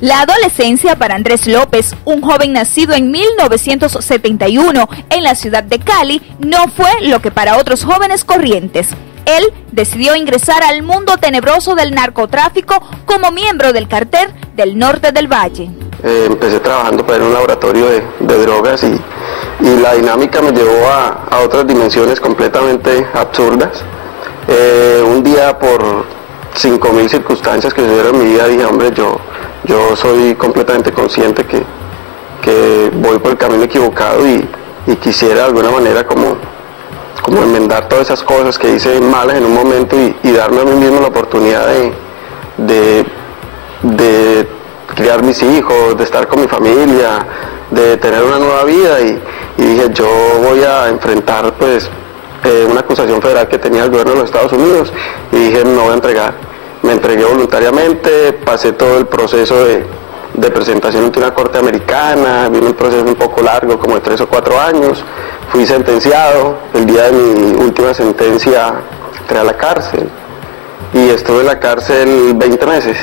La adolescencia para Andrés López, un joven nacido en 1971 en la ciudad de Cali, no fue lo que para otros jóvenes corrientes. Él decidió ingresar al mundo tenebroso del narcotráfico como miembro del cartel del Norte del Valle. Empecé trabajando en un laboratorio de drogas y la dinámica me llevó a otras dimensiones completamente absurdas. Un día, por 5.000 circunstancias que sucedieron en mi vida, dije, hombre, yo soy completamente consciente que voy por el camino equivocado y quisiera de alguna manera como enmendar todas esas cosas que hice malas en un momento y darme a mí mismo la oportunidad de criar mis hijos, de estar con mi familia, de tener una nueva vida y dije, yo voy a enfrentar pues una acusación federal que tenía el gobierno de los Estados Unidos y dije, no voy a entregar. Me entregué voluntariamente, pasé todo el proceso de presentación ante una corte americana, vino un proceso un poco largo, como de 3 o 4 años, fui sentenciado, el día de mi última sentencia entré a la cárcel y estuve en la cárcel 20 meses.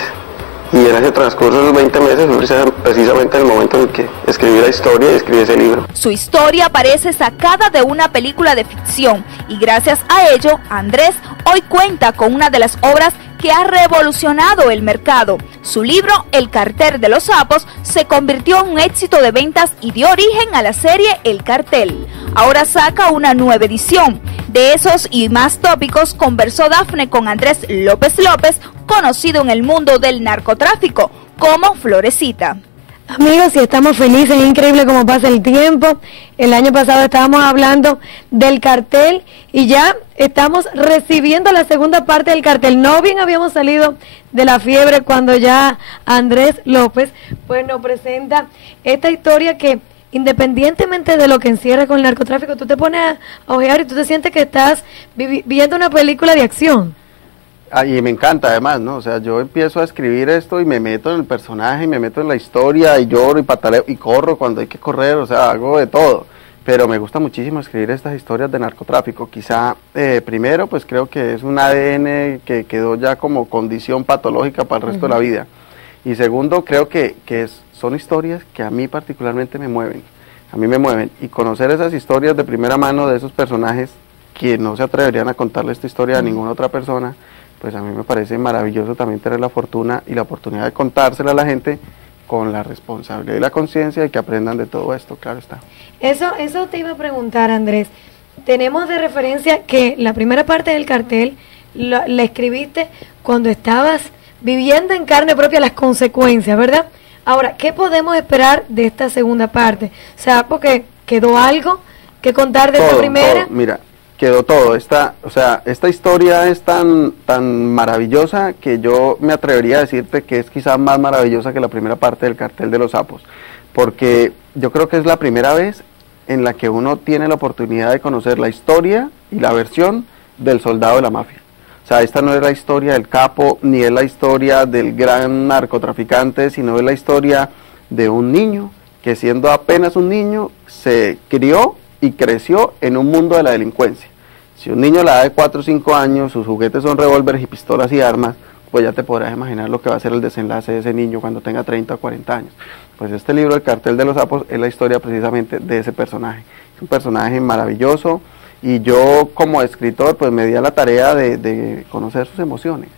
Y en ese transcurso de los 20 meses fue precisamente el momento en el que escribí la historia y escribí ese libro. Su historia parece sacada de una película de ficción y gracias a ello, Andrés hoy cuenta con una de las obras que ha revolucionado el mercado. Su libro, El Cartel de los Sapos, se convirtió en un éxito de ventas y dio origen a la serie El Cartel. Ahora saca una nueva edición. De esos y más tópicos conversó Dafne con Andrés López, conocido en el mundo del narcotráfico como Florecita. Amigos, y estamos felices, es increíble cómo pasa el tiempo. El año pasado estábamos hablando del cartel y ya estamos recibiendo la segunda parte del cartel. No bien habíamos salido de la fiebre cuando ya Andrés López pues nos presenta esta historia que, independientemente de lo que encierra con el narcotráfico, tú te pones a ojear y tú te sientes que estás viendo una película de acción. Y me encanta además, ¿no? O sea, yo empiezo a escribir esto y me meto en el personaje, y me meto en la historia, y lloro y pataleo y corro cuando hay que correr, o sea, hago de todo. Pero me gusta muchísimo escribir estas historias de narcotráfico. Quizá, primero, pues creo que es un ADN que quedó ya como condición patológica para el resto de la vida. Y segundo, creo que son historias que a mí particularmente me mueven. A mí me mueven. Y conocer esas historias de primera mano de esos personajes que no se atreverían a contarle esta historia a ninguna otra persona, pues a mí me parece maravilloso también tener la fortuna y la oportunidad de contársela a la gente con la responsabilidad y la conciencia de que aprendan de todo esto, claro está. Eso te iba a preguntar, Andrés. Tenemos de referencia que la primera parte del cartel la escribiste cuando estabas viviendo en carne propia las consecuencias, ¿verdad? Ahora, ¿qué podemos esperar de esta segunda parte? O sea, porque quedó algo que contar de esta primera. Todo, mira, quedó todo. Esta historia es tan maravillosa que yo me atrevería a decirte que es quizás más maravillosa que la primera parte del Cartel de los Sapos, porque yo creo que es la primera vez en la que uno tiene la oportunidad de conocer la historia y la versión del soldado de la mafia. O sea, esta no es la historia del capo, ni es la historia del gran narcotraficante, sino es la historia de un niño que, siendo apenas un niño, se crió y creció en un mundo de la delincuencia. Si un niño a la edad de 4 o 5 años, sus juguetes son revólveres y pistolas y armas, pues ya te podrás imaginar lo que va a ser el desenlace de ese niño cuando tenga 30 o 40 años. Pues este libro, El Cartel de los Sapos, es la historia precisamente de ese personaje. Es un personaje maravilloso y yo, como escritor, pues me di a la tarea de conocer sus emociones,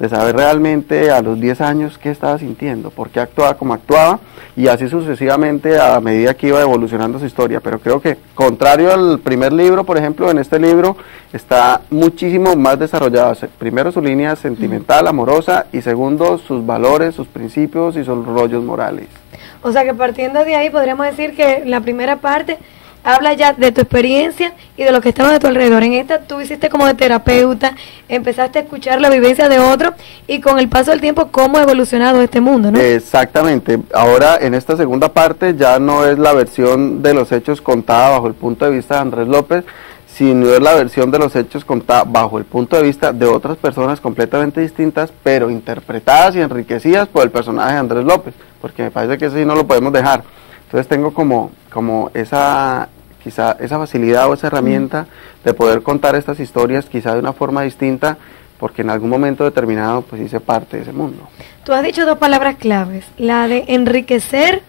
de saber realmente a los 10 años qué estaba sintiendo, por qué actuaba como actuaba, y así sucesivamente a medida que iba evolucionando su historia. Pero creo que, contrario al primer libro, por ejemplo, en este libro está muchísimo más desarrollado. Primero, su línea sentimental, amorosa, y segundo, sus valores, sus principios y sus rollos morales. O sea que partiendo de ahí podríamos decir que la primera parte habla ya de tu experiencia y de lo que estaba a tu alrededor. En esta tú hiciste como de terapeuta, empezaste a escuchar la vivencia de otro y con el paso del tiempo cómo ha evolucionado este mundo, ¿no? Exactamente. Ahora en esta segunda parte ya no es la versión de los hechos contada bajo el punto de vista de Andrés López, sino es la versión de los hechos contada bajo el punto de vista de otras personas completamente distintas, pero interpretadas y enriquecidas por el personaje de Andrés López, porque me parece que ese sí no lo podemos dejar. Entonces tengo como esa facilidad o esa herramienta de poder contar estas historias quizá de una forma distinta, porque en algún momento determinado pues hice parte de ese mundo. Tú has dicho dos palabras claves, la de enriquecer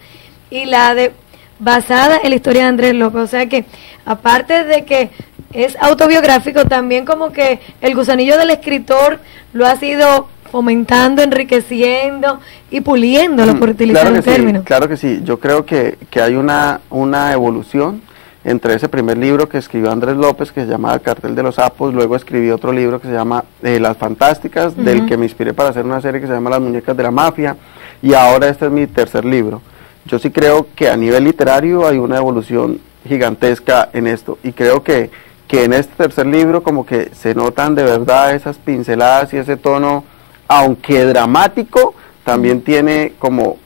y la de basada en la historia de Andrés López, o sea que aparte de que es autobiográfico, también como que el gusanillo del escritor lo ha ido fomentando, enriqueciendo y puliéndolo, por utilizar un término. Sí, claro que sí, yo creo que hay una evolución entre ese primer libro que escribió Andrés López, que se llamaba El cartel de los sapos, luego escribí otro libro que se llama Las Fantásticas, del que me inspiré para hacer una serie que se llama Las Muñecas de la Mafia, y ahora este es mi tercer libro. Yo sí creo que a nivel literario hay una evolución gigantesca en esto, y creo que en este tercer libro como que se notan de verdad esas pinceladas y ese tono, aunque dramático, también tiene como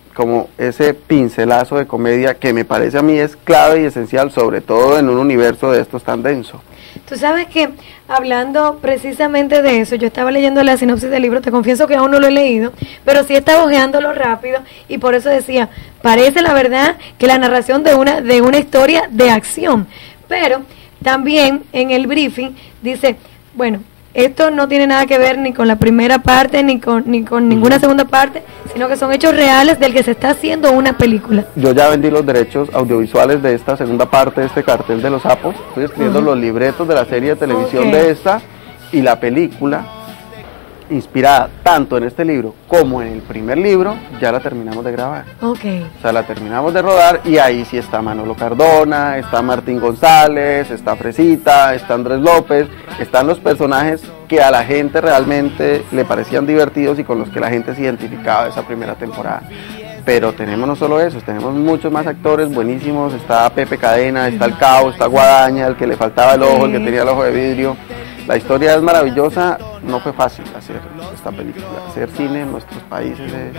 ese pincelazo de comedia que me parece a mí es clave y esencial, sobre todo en un universo de estos tan denso. Tú sabes que, hablando precisamente de eso, yo estaba leyendo la sinopsis del libro, te confieso que aún no lo he leído, pero sí estaba hojeándolo rápido, y por eso decía, parece la verdad que la narración de una historia de acción, pero también en el briefing dice, bueno, esto no tiene nada que ver ni con la primera parte, ni con ninguna segunda parte, sino que son hechos reales del que se está haciendo una película. Yo ya vendí los derechos audiovisuales de esta segunda parte de este cartel de los sapos. Estoy escribiendo los libretos de la serie de televisión de esta, y la película, inspirada tanto en este libro como en el primer libro, ya la terminamos de grabar. O sea, la terminamos de rodar, y ahí sí está Manolo Cardona, está Martín González, está Fresita, está Andrés López, están los personajes que a la gente realmente le parecían divertidos y con los que la gente se identificaba de esa primera temporada. Pero tenemos no solo esos, tenemos muchos más actores buenísimos, está Pepe Cadena, está el Cabo, está Guadaña, el que le faltaba el ojo, el que tenía el ojo de vidrio. La historia es maravillosa, no fue fácil hacer esta película. Hacer cine en nuestros países es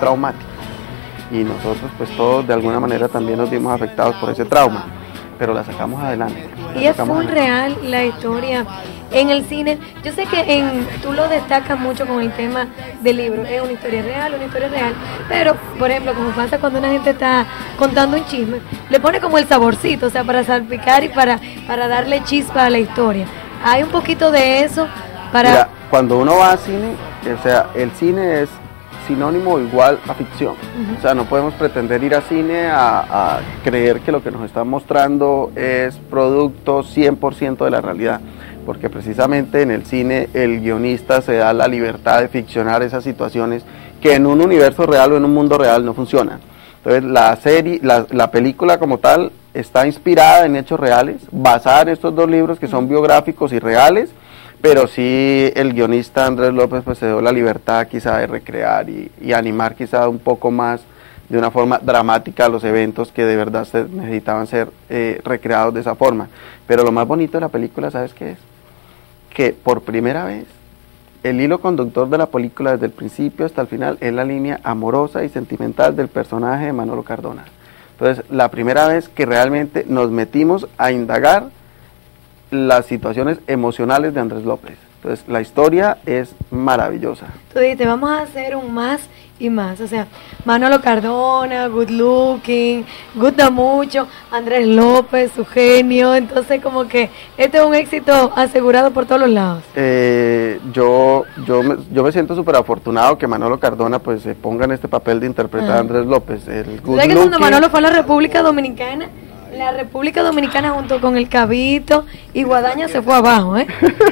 traumático, y nosotros pues todos de alguna manera también nos vimos afectados por ese trauma, pero la sacamos adelante. Y es muy real la historia en el cine. Yo sé que tú lo destacas mucho con el tema del libro, es una historia real, pero por ejemplo, como pasa cuando una gente está contando un chisme, le pone como el saborcito, o sea, para salpicar y para darle chispa a la historia. Hay un poquito de eso para... Mira, cuando uno va a cine, o sea, el cine es sinónimo igual a ficción. O sea, no podemos pretender ir a cine a creer que lo que nos están mostrando es producto 100% de la realidad, porque precisamente en el cine el guionista se da la libertad de ficcionar esas situaciones que en un universo real o en un mundo real no funcionan. Entonces la película como tal está inspirada en hechos reales, basada en estos dos libros que son biográficos y reales, pero sí el guionista Andrés López pues se dio la libertad quizá de recrear y animar quizá un poco más de una forma dramática los eventos que de verdad necesitaban ser recreados de esa forma. Pero lo más bonito de la película, ¿sabes qué es? Que por primera vez el hilo conductor de la película desde el principio hasta el final es la línea amorosa y sentimental del personaje de Manolo Cardona. Entonces, la primera vez que realmente nos metimos a indagar las situaciones emocionales de Andrés López. Entonces, la historia es maravillosa. Tú dijiste, vamos a hacer un más y más, o sea, Manolo Cardona, good looking, gusta mucho, Andrés López, su genio, entonces como que este es un éxito asegurado por todos los lados. Yo me siento súper afortunado que Manolo Cardona pues se ponga en este papel de interpretar a Andrés López. El good ¿Sabes que cuando Manolo fue a la República Dominicana junto con el Cabito y Guadaña se fue abajo, ¿eh?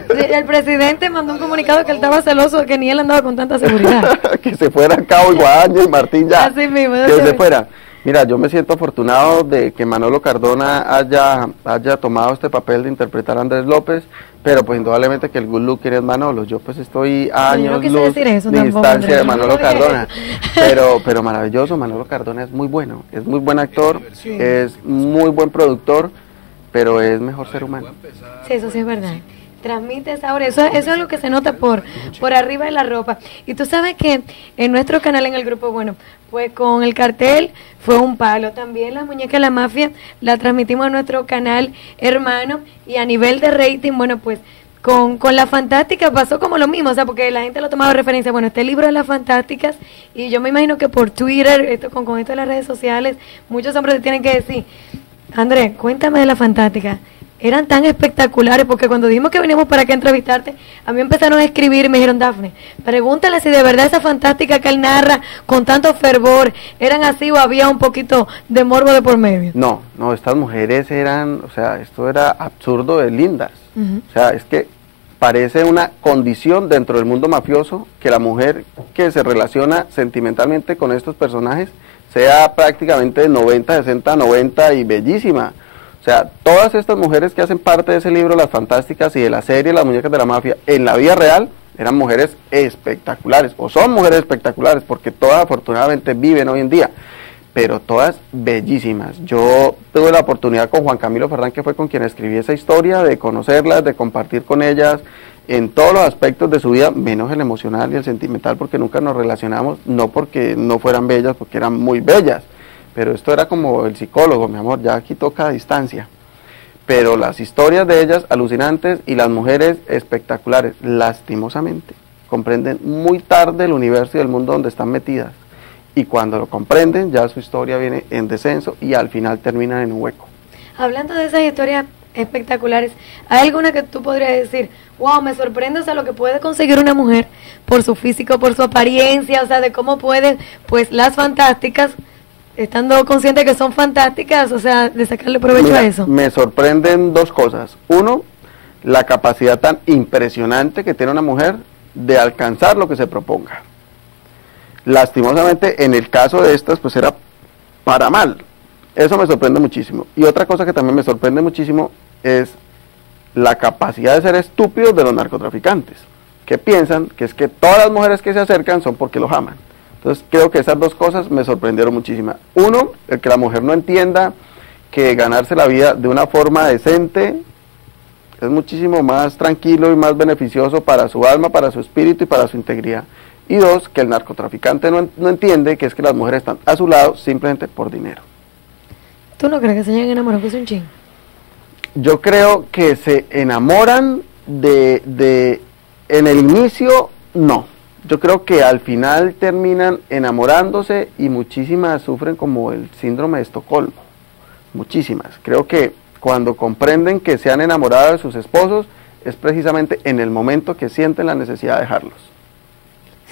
El presidente mandó un comunicado que él estaba celoso de que ni él andaba con tanta seguridad. Que se fuera Cabo y Guadaña y Martín ya. Así mismo. Que se fuera. Mira, yo me siento afortunado de que Manolo Cardona haya tomado este papel de interpretar a Andrés López, pero pues indudablemente que el good looking es Manolo. Yo pues estoy a años luz de distancia de Manolo Cardona, pero maravilloso. Manolo Cardona es muy bueno, es muy buen actor, es muy buen productor, pero es mejor ser humano. Sí, eso sí es verdad. Transmite esa aura, eso es lo que se nota por arriba de la ropa. Y tú sabes que en nuestro canal, en el grupo, bueno, pues con el cartel fue un palo. También Las Muñecas de la Mafia la transmitimos a nuestro canal hermano, y a nivel de rating, bueno, pues con La Fantástica pasó como lo mismo, o sea, porque la gente lo tomaba de referencia. Bueno, este libro de Las Fantásticas, y yo me imagino que por Twitter, con esto de las redes sociales, muchos hombres te tienen que decir, Andrés, cuéntame de La Fantástica. eran tan espectaculares, porque cuando dijimos que veníamos para acá a entrevistarte, a mí empezaron a escribir y me dijeron, Dafne, pregúntale si de verdad esa fantástica que él narra con tanto fervor, eran así o había un poquito de morbo de por medio. No, estas mujeres eran, o sea, esto era absurdo de lindas. O sea, es que parece una condición dentro del mundo mafioso que la mujer que se relaciona sentimentalmente con estos personajes sea prácticamente de 90, 60, 90 y bellísima. O sea, todas estas mujeres que hacen parte de ese libro, Las Fantásticas, y de la serie Las Muñecas de la Mafia, en la vida real eran mujeres espectaculares, o son mujeres espectaculares, porque todas afortunadamente viven hoy en día, pero todas bellísimas. Yo tuve la oportunidad con Juan Camilo Ferrán, que fue con quien escribí esa historia, de conocerlas, de compartir con ellas en todos los aspectos de su vida, menos el emocional y el sentimental, porque nunca nos relacionamos, no porque no fueran bellas, porque eran muy bellas, pero esto era como el psicólogo, mi amor, ya aquí toca a distancia. Pero las historias de ellas alucinantes y las mujeres espectaculares, lastimosamente, comprenden muy tarde el universo y el mundo donde están metidas. Y cuando lo comprenden, ya su historia viene en descenso y al final terminan en un hueco. Hablando de esas historias espectaculares, ¿hay alguna que tú podrías decir, wow, me sorprende, o sea, lo que puede conseguir una mujer por su físico, por su apariencia, o sea, de cómo pueden, pues, las fantásticas, estando conscientes que son fantásticas, o sea, de sacarle provecho a eso? Me sorprenden dos cosas. Uno, la capacidad tan impresionante que tiene una mujer de alcanzar lo que se proponga. Lastimosamente, en el caso de estas, pues era para mal. Eso me sorprende muchísimo. Y otra cosa que también me sorprende muchísimo es la capacidad de ser estúpidos de los narcotraficantes, que piensan que es que todas las mujeres que se acercan son porque los aman. Entonces creo que esas dos cosas me sorprendieron muchísimo. Uno, el que la mujer no entienda que ganarse la vida de una forma decente es muchísimo más tranquilo y más beneficioso para su alma, para su espíritu y para su integridad. Y dos, que el narcotraficante no entiende que es que las mujeres están a su lado simplemente por dinero. ¿Tú no crees que se hayan enamorado que es un ching? Yo creo que se enamoran en el inicio, no. Yo creo que al final terminan enamorándose y muchísimas sufren como el síndrome de Estocolmo. Muchísimas. Creo que cuando comprenden que se han enamorado de sus esposos es precisamente en el momento que sienten la necesidad de dejarlos.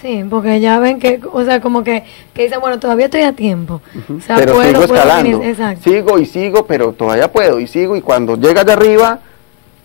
Sí, porque ya ven que, o sea, como que dicen, bueno, todavía estoy a tiempo. O sea, pero sigo escalando, exacto. Sigo y sigo, pero todavía puedo, y sigo, y cuando llega allá arriba,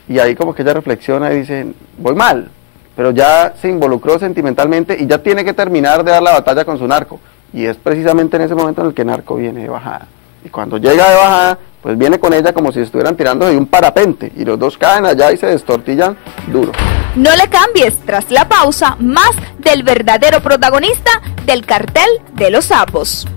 y ahí como que ella reflexiona y dice, voy mal, pero ya se involucró sentimentalmente y ya tiene que terminar de dar la batalla con su narco, y es precisamente en ese momento en el que el narco viene de bajada. Y cuando llega de bajada, pues viene con ella como si estuvieran tirando de un parapente, y los dos caen allá y se destortillan duro. No le cambies, tras la pausa, más del verdadero protagonista del Cartel de los Sapos.